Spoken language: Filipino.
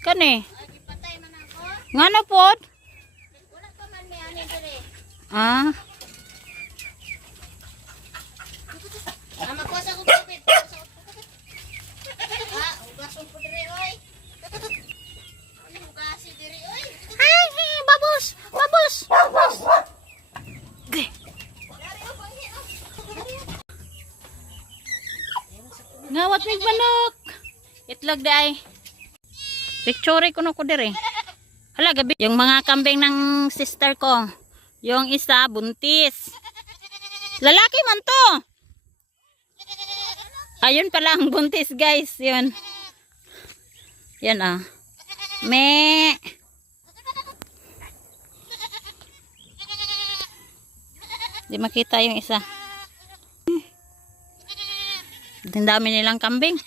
Kani? Patay man ako. Ngano pod? Wala pa man may ani dire. Ah. Makuha sa ko kapit. Ugas ko dire oy. Ano ugas dire oy? Ay, babos! Babos! Babos! Ge. Ngawat mig manok. Itlog day. Picture ko no ko dire. Hala gabi yung mga kambing ng sister ko. Yung isa buntis. Lalaki man to. Ayun pala ang buntis guys, yun. Yan ah. Me. Di makita yung isa. Ang dami nilang kambing.